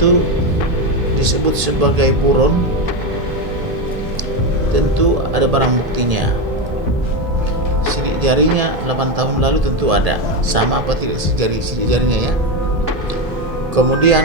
itu disebut sebagai buron, tentu ada barang buktinya. Sidik jarinya 8 tahun lalu tentu ada, sama apa tidak sidik jarinya ya. Kemudian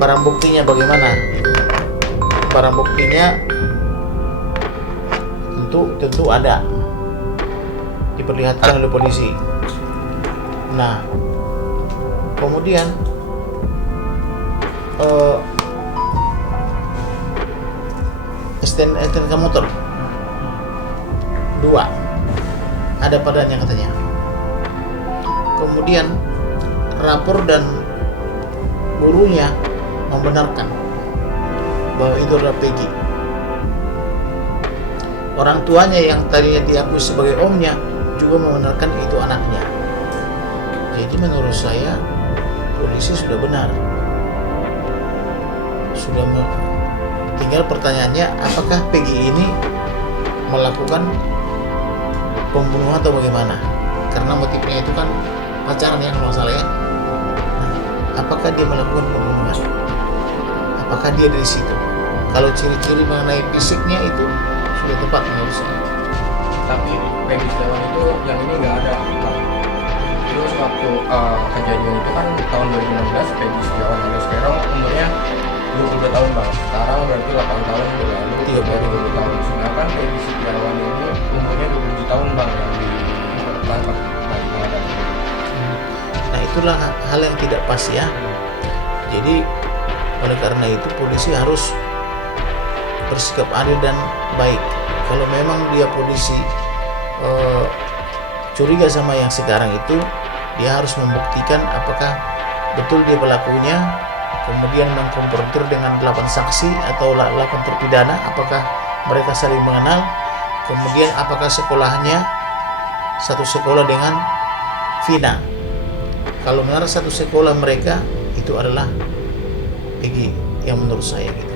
barang buktinya bagaimana? Barang buktinya tentu ada, diperlihatkan oleh polisi. Nah, kemudian STNK motor 2 ada padanya katanya. Kemudian rapor dan gurunya membenarkan bahwa itu adalah Peggy. Orang tuanya yang tadinya diakui sebagai omnya juga membenarkan itu anaknya. Jadi menurut saya polisi sudah benar. Tinggal pertanyaannya, apakah Peggy ini melakukan pembunuhan atau bagaimana? Karena motifnya itu kan pacaran ya kalau salah ya. Nah, apakah dia melakukan pembunuhan? Apakah dia dari situ? Kalau ciri-ciri mengenai fisiknya itu sudah tepat menurut saya. Tapi Peggy Setiawan itu yang ini nggak ada. Terus waktu kejadian itu kan tahun 2016 Peggy Setiawan alias sekarang umurnya 22 tahun bang. Sekarang berarti 8 tahun berlalu, 32 tahun. Sedangkan Peggy Setiawan ini umurnya 27 tahun bang yang ditangkap dari pengadilan. Nah itulah hal yang tidak pas ya. Jadi oleh karena itu polisi harus bersikap adil dan baik. Kalau memang dia polisi curiga sama yang sekarang itu, dia harus membuktikan apakah betul dia pelakunya, kemudian mengkonfrontir dengan 8 saksi atau 8 terpidana, apakah mereka saling mengenal, kemudian apakah sekolahnya satu sekolah dengan Vina. Kalau benar satu sekolah mereka, itu adalah Peggy yang menurut saya gitu.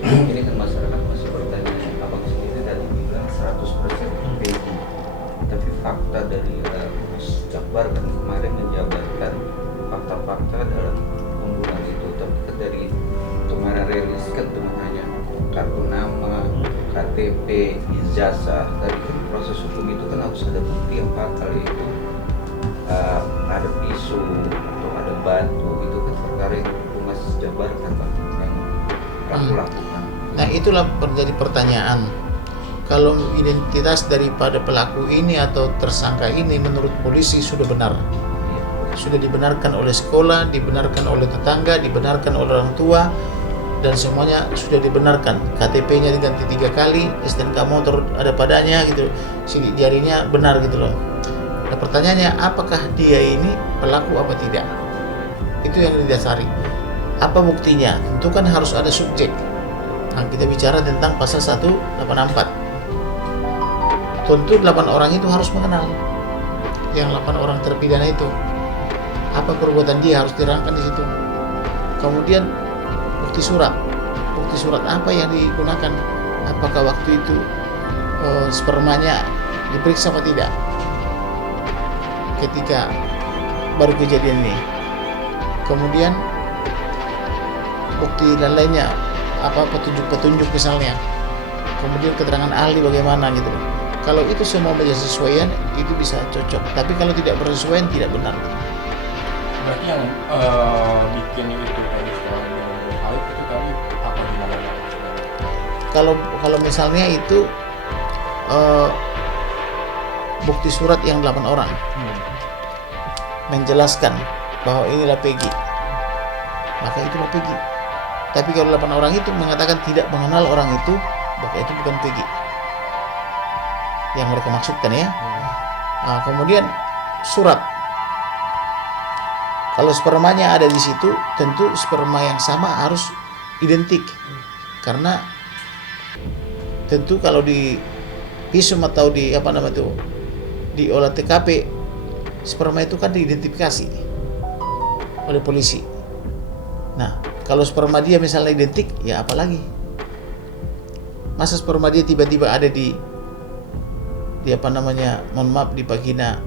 Ini kan masyarakat masih bertanya, abang sendiri tadi bilang 100% Peggy, tapi fakta dari Mas Jakbar kan kemarin menjabarkan fakta-fakta dalam pembunuhan itu, tapi kan dari kemarin rilis kan cuma hanya kartu nama, KTP, ijazah. Tadi kan proses hukum itu kan harus ada bukti yang fatal, itu ada pisau atau ada batu, itu kan perkara yang Mas jabarkan Pak yang pelaku lakukan. Nah itulah menjadi pertanyaan. Kalau identitas daripada pelaku ini atau tersangka ini menurut polisi sudah benar, sudah dibenarkan oleh sekolah, dibenarkan oleh tetangga, dibenarkan oleh orang tua, dan semuanya sudah dibenarkan. KTP-nya diganti 3 kali, STNK motor ada padanya gitu, sidik jarinya benar gitu loh. Nah pertanyaannya, apakah dia ini pelaku apa tidak? Itu yang didasari. Apa buktinya? Tentu kan harus ada subjek. Nah kita bicara tentang pasal 184. Tentu 8 orang itu harus mengenal. Yang 8 orang terpidana itu, apa perbuatan dia harus dirangkan di situ. Kemudian bukti surat apa yang digunakan? Apakah waktu itu spermanya diperiksa atau tidak ketika baru kejadian ini? Kemudian bukti dan lainnya, apa petunjuk misalnya, kemudian keterangan ahli bagaimana gitu. Kalau itu semua bersesuaian, itu bisa cocok. Tapi kalau tidak bersesuaian, tidak benar. Berarti yang bikin itu Peggy Setiawan dengan valid itu tadi apa gimana? Kalau misalnya itu bukti surat yang 8 orang menjelaskan bahwa inilah Peggy, maka itulah Peggy. Tapi kalau 8 orang itu mengatakan tidak mengenal orang itu, maka itu bukan Peggy yang mereka maksudkan ya. Nah, kemudian surat, kalau spermanya ada di situ, tentu sperma yang sama harus identik, karena tentu kalau di visum atau di di olah TKP, sperma itu kan diidentifikasi oleh polisi. Nah, kalau sperma dia misalnya identik, ya apalagi? Masa sperma dia tiba-tiba ada di mohon maaf, di vagina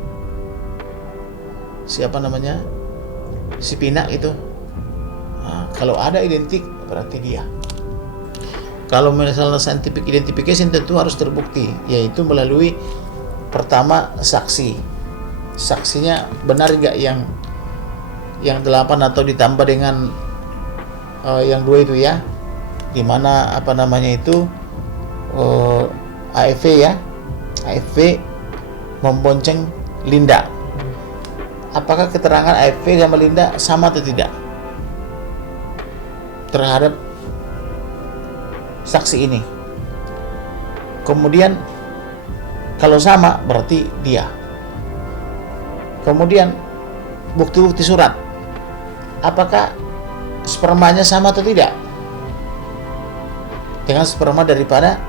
si Pina itu. Nah, kalau ada identik berarti dia. Kalau misalnya scientific identification tentu harus terbukti, yaitu melalui pertama saksi. Saksinya benar nggak yang 8 atau ditambah dengan yang 2 itu ya, dimana AFV ya, AFV membonceng Linda. Apakah keterangan AFV sama Linda sama atau tidak terhadap saksi ini? Kemudian kalau sama berarti dia. Kemudian bukti-bukti surat, apakah spermanya sama atau tidak dengan sperma daripada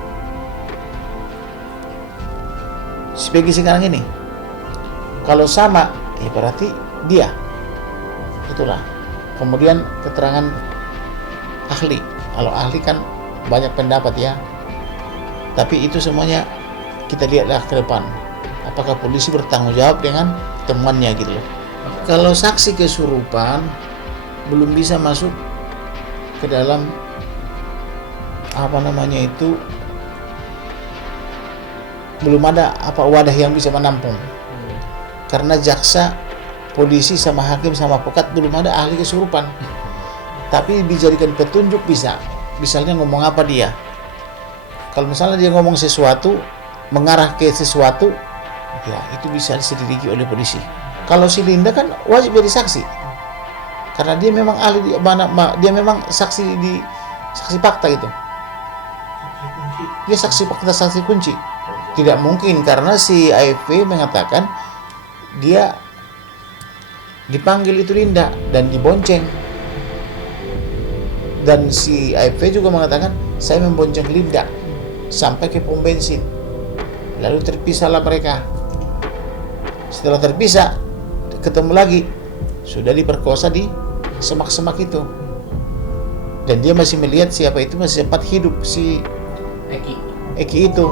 si Peggy sekarang ini? Kalau sama, ya berarti dia. Itulah. Kemudian keterangan ahli. Kalau ahli kan banyak pendapat ya. Tapi itu semuanya kita lihatlah ke depan. Apakah polisi bertanggung jawab dengan temannya gitu loh. Kalau saksi kesurupan belum bisa masuk ke dalam belum ada wadah yang bisa menampung. Karena jaksa, polisi sama hakim sama advokat belum ada ahli kesurupan. Tapi dijadikan petunjuk bisa. Misalnya ngomong apa dia. Kalau misalnya dia ngomong sesuatu mengarah ke sesuatu, ya itu bisa diselidiki oleh polisi. Kalau si Linda kan wajib jadi saksi. Karena dia memang ahli dia memang saksi fakta itu. Dia saksi fakta, saksi kunci. Tidak mungkin karena si AFV mengatakan dia dipanggil itu Linda dan dibonceng. Dan si AFV juga mengatakan saya membonceng Linda sampai ke pom bensin. Lalu terpisahlah mereka. Setelah terpisah, ketemu lagi, sudah diperkosa di semak-semak itu. Dan dia masih melihat siapa itu masih sempat hidup, si Eki itu.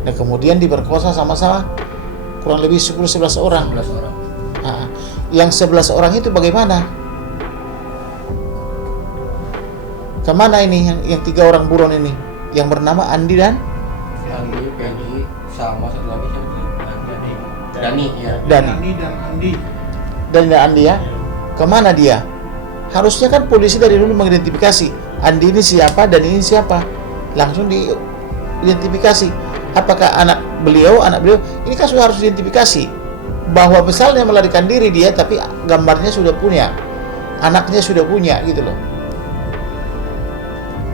Dan kemudian diperkosa sama-sama kurang lebih 10-11 orang. Nah, yang 11 orang itu bagaimana? Kemana ini yang 3 orang buron ini? Yang bernama Andi dan Peggy sama satu lagi Dani ya. Dani dan Andi ya. Kemana dia? Harusnya kan polisi dari dulu mengidentifikasi Andi ini siapa dan ini siapa, langsung diidentifikasi. Apakah anak beliau? Ini kan sudah harus diidentifikasi bahwa misalnya melarikan diri dia, tapi gambarnya sudah punya, anaknya sudah punya gitu loh.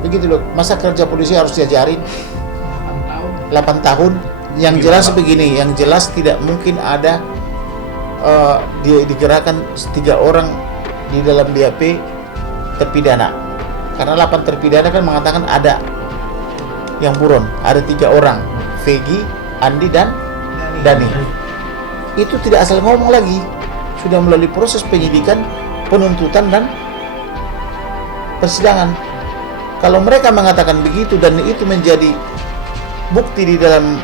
Begitu loh. Masa kerja polisi harus diajarin 8 tahun? Yang jelas begini, yang jelas tidak mungkin ada digerakkan 3 orang di dalam BAP terpidana. Karena 8 terpidana kan mengatakan ada yang buron, ada 3 orang, Peggy, Andi dan Dani. Itu tidak asal ngomong lagi, sudah melalui proses penyidikan, penuntutan dan persidangan. Kalau mereka mengatakan begitu dan itu menjadi bukti di dalam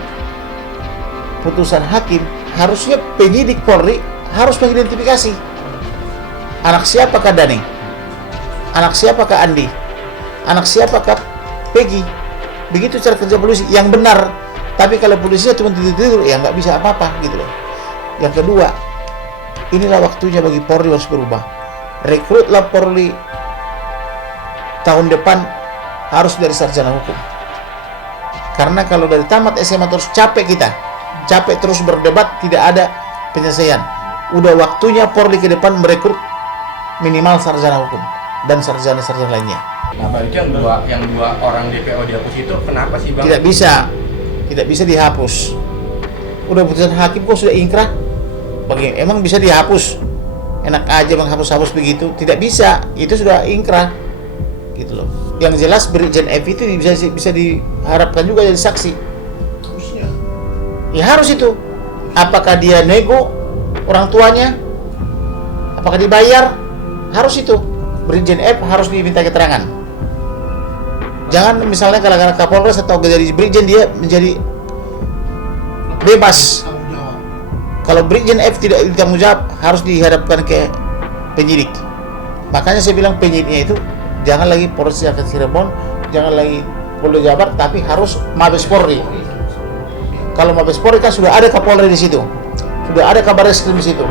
putusan hakim, harusnya penyidik Polri harus mengidentifikasi anak siapakah Dani, anak siapakah Andi, anak siapakah Peggy. Begitu cara kerja polisi yang benar. Tapi kalau polisinya cuma tidur-tidur, ya nggak bisa apa-apa gitu loh. Yang kedua, inilah waktunya bagi Polri harus berubah. Rekrutlah Polri tahun depan harus dari sarjana hukum. Karena kalau dari tamat SMA terus capek kita, capek terus berdebat, tidak ada penyelesaian. Udah waktunya Polri ke depan merekrut minimal sarjana hukum dan sarjana-sarjana lainnya. Nah, balik yang dua orang DPO dihapus itu kenapa sih Bang? Tidak bisa dihapus. Udah putusan hakim kok sudah ingkrah. Emang bisa dihapus? Enak aja menghapus-hapus begitu. Tidak bisa, itu sudah ingkrah. Gitu loh. Yang jelas Brigjen F itu bisa diharapkan juga jadi saksi. Harusnya. Ya harus itu. Apakah dia nego orang tuanya? Apakah dibayar? Harus itu. Brigjen F harus diminta keterangan. Jangan misalnya gara-gara Kapolres atau dari Brigjen dia menjadi bebas. Kalau Brigjen F tidak ditanggung jawab, harus dihadapkan ke penyidik. Makanya saya bilang penyidiknya itu jangan lagi Polres Jakarta Cirebon, jangan lagi Polda Jabar, tapi harus Mabes Polri. Kalau Mabes Polri kan sudah ada Kapolri di situ, sudah ada Kabar Reskrim di situ.